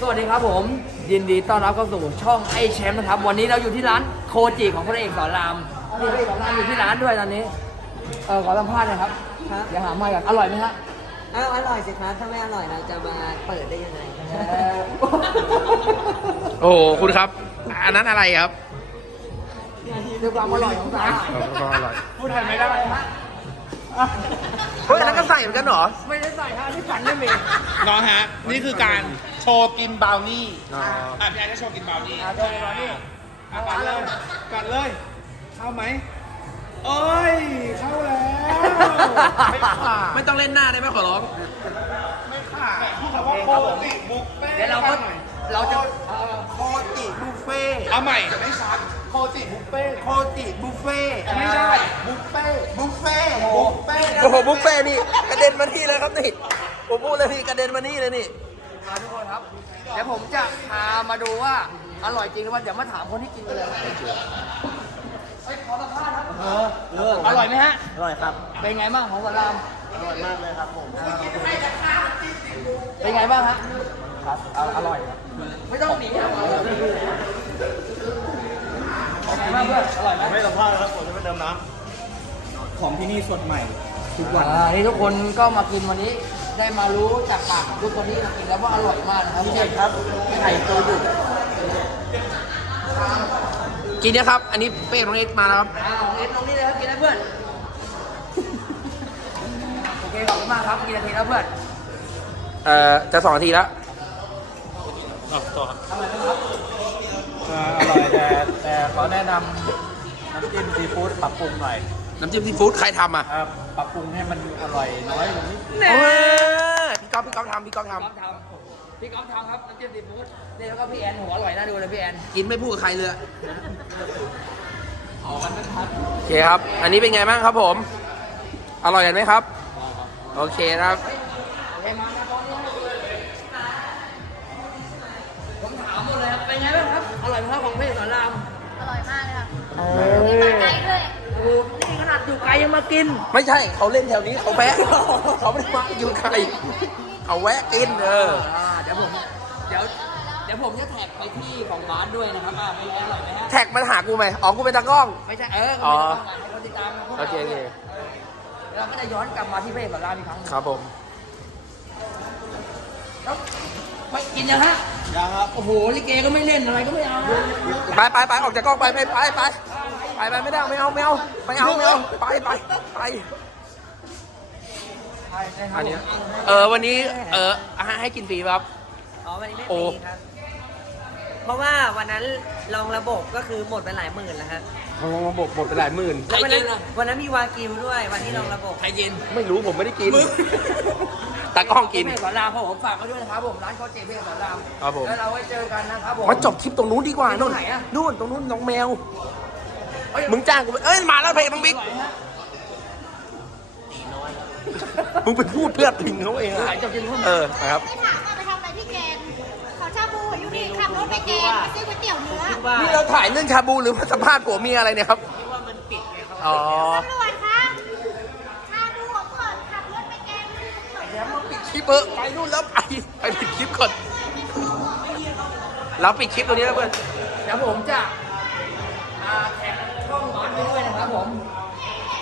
สวัสดีครับผม ยินดีต้อนรับเข้าสู่ช่องไอแชมป์นะครับ วันนี้เราอยู่ที่ร้านโคจิของพระเอกสอนรามนี่พระเอกสอนรามอยู่ที่ร้านด้วยตอนนี้เออขอสัมภาษณ์หน่อยครับครับ อย่าหามากันอร่อยไหมฮะอ้าวอร่อยสิครับ ถ้าไม่อร่อยเราจะมาเปิดได้ยังไงเออโอ้โหคุณครับ อันนั้นอะไรครับด้วยความอร่อยของร้านก็อร่อยพูดไทยไม่ได้ฮะเฮ้ยอันนั้นก็ใส่เหมือนกันเหรอไม่ได้ใส่ฮะที่ฝันไม่มีน้องฮะ นี่คือการโชว์กินบราวนี่อ๋ออะพี่ไอ้จะโชว์กินบราวนี่อะโดนร้อนนี่ อะกัดเลยกัดเลย เข้าไหมเอ้ย เข้าแล้ว ไม่ขาดไม่ต้องเล่นหน้าได้ไหมขอร้อง ไม่ขาดพูดคำว่าโคติบุฟเฟ่เดี๋ยวเราก็ เราจะเออโคติบุฟเฟ่เอาใหม่ ไม่ชัดโคติบุฟเฟ่โคติบุฟเฟ่ไม่ใช่บุฟเฟ่บุฟเฟ่บุฟเฟ่โอ้โหบุฟเฟ่นี่กระเด็นมานี่เลยครับนี่ผมพูดเลยนี่กระเด็นมานี่เลยนี่ มาทุกคนครับ เดี๋ยวผมจะพามาดูว่าอร่อยจริงหรือเปล่าเดี๋ยวมาถามคนที่กินกันเลยเฮ้ยขอสัมภาษณ์ครับอร่อยไหมฮะ อร่อยครับ เป็นไงบ้างของสอนรามอร่อยมากเลยครับผมเป็นไงบ้างฮะครับอร่อยไม่ต้องหนีครับเป็นไงบ้างเพื่อนอร่อยไหมไม่สัมภาษณ์ครับผมจะไม่เติมน้ำของที่นี่สดใหม่ทุกวันอ่านี่ทุกคนก็มากินวันนี้ ได้มารู้จากปากของทุกคนที่มากินแล้วว่าอร่อยมากนะครับพี่เอกครับไข่โตยุดกินเนี่ยครับ อันนี้เป้ตรงนี้มาแล้วครับอ้าวเอ็ดตรงนี้เลยครับกินแล้วเพื่อน โอเคขอบคุณมากครับกินนาทีแล้วเพื่อน เอ่อ จะสองนาทีแล้วทำอะไรไหมครับอร่อยแต่แต่ขอแนะนำน้ำจิ้มซีฟู้ดปรับปรุงหน่อย น้ำจิ้มซีฟู้ดใครทำอะครับปรับปรุงให้มันอร่อยน้อยลงนิดโอ้ยพี่ ก๊อฟพี่ก๊อฟทำพี่ก๊อฟพี่ก๊อฟทำทำพี่ก๊อฟทำครับน้ำจิ้มซีฟู้ดนี่แล้วก็พี่แอนหัวอร่อยน่าดูเลยพี่แอนกินไม่พูดกับใครเลยออกกันเป็นพันโอเคครับ อันนี้เป็นไงบ้างครับผม อร่อยกันไหมครับ โอเคนะครับ โอเคมานะตอนนี้ผมถามหมดเลยครับเป็นไงบ้างครับอร่อยไหมครับของพี่สอนรามอร่อยมากเลยค่ะมีปลาไก่ด้วยโอ้โหนี่ขนาดอยู่ไกลยังมากิน ไม่ใช่เขาเล่นแถวนี้เขาแวะเขาไม่ได้มาอยู่ใคร เขาแวะกินเออ อ่าเดี๋ยวผมเดี๋ยวเดี๋ยวผมจะแท็กไปที่ของร้านด้วยนะครับอ่าเป็นไงอร่อยไหมฮะแท็กมาหากูไหมอ๋อ กูเป็นตากล้อง ไม่ใช่เอออ๋อไม่ต้องให้คนติดตามนะพวกโอราเคโอเคเราก็จะย้อนกลับมาที่เพจของร้านอีกครั้งหนึ่งครับผม แล้วไม่กินยังฮะยังครับ โอ้โหลิเกก็ไม่เล่นอะไรก็ไม่เอาไปไปไปออกจากกล้องไปไปไปไปไปไปไม่ได้ไม่เอาไม่เอาไม่เอาไม่เอาไปไปไป อันเนี้ยเออวันนี้เออให้ให้กินฟรีป่ะครับ อ๋อวันนี้ไม่โอ้ฟรีครับ เพราะว่าวันนั้นลองระบบก็คือหมดไปหลายหมื่นแล้วฮะโอ้หมดหมดไปหลายหมื่น แล้ววันนั้นวันนั้นมีวากิวด้วย วันที่ลองระบบใครยินไม่รู้ผมไม่ได้กินตากล้องกินเพจสอนรามครับผมฝากเขาด้วยนะครับผมร้านเขาเจเพจสอนรามครับผม แล้วเราไว้เจอกันนะครับผม มาจบคลิปตรงนู้นดีกว่าตรนู่งนไหนอะ นู่นตรงนู้นน้องแมวเฮ้ยมึงจ้างกูไปเอ้ยมาแล้วเพจบังบิ๊กอร่อยฮะ มึงไปพูดเพื่อพิงเขาเองขายอะจบจริงๆเออนะครับไม่ถามว่าไปทำอะไรที่แกงเขาชาบูอยู่นี่ขับรถไปแกงไปซื้อก๋วยเตี๋ยวเนื้อคิดว่านี่เราถ่ายเรื่องชาบูหรือมาสัมภาษณ์ผัวเมียอะไรเนี่ยครับ คิดว่ามันปิดไงครับอ๋อ ตำรวจคะชาบูของเปิดขับรถไปแกงนี่เปิดแย้มมาปิดคลิปเออไปนู่นแล้วไปไปปิดคลิปก่อนเราปิดคลิปตัวนี้แล้วเพื่อนเดี๋ยวผมจะอ่าแท็กช่องร้านไปด้วยนะครับผม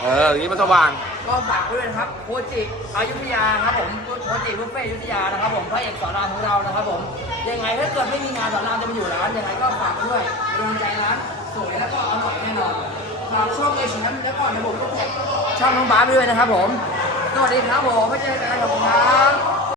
เอออย่างนี้มันสว่าง ก็ฝากไว้ด้วยนะครับโคจิอายุทยาครับผมโคจิบุฟเฟ่อยุธยานะครับผมพระเอกสอนรามของเรานะครับผมยังไงถ้าเกิดไม่มีงานสอนรามจะมาอยู่ร้านยังไงก็ฝากด้วยกำลังใจร้านสวยแล้วก็อร่อยแน่นอนฝากช่องเอชนั้นแล้วก็ในผมก็แท็กช่องน้องบาสไปด้วยนะครับผมสวัสดีครับผมไม่เจอกันขอบคุณครับ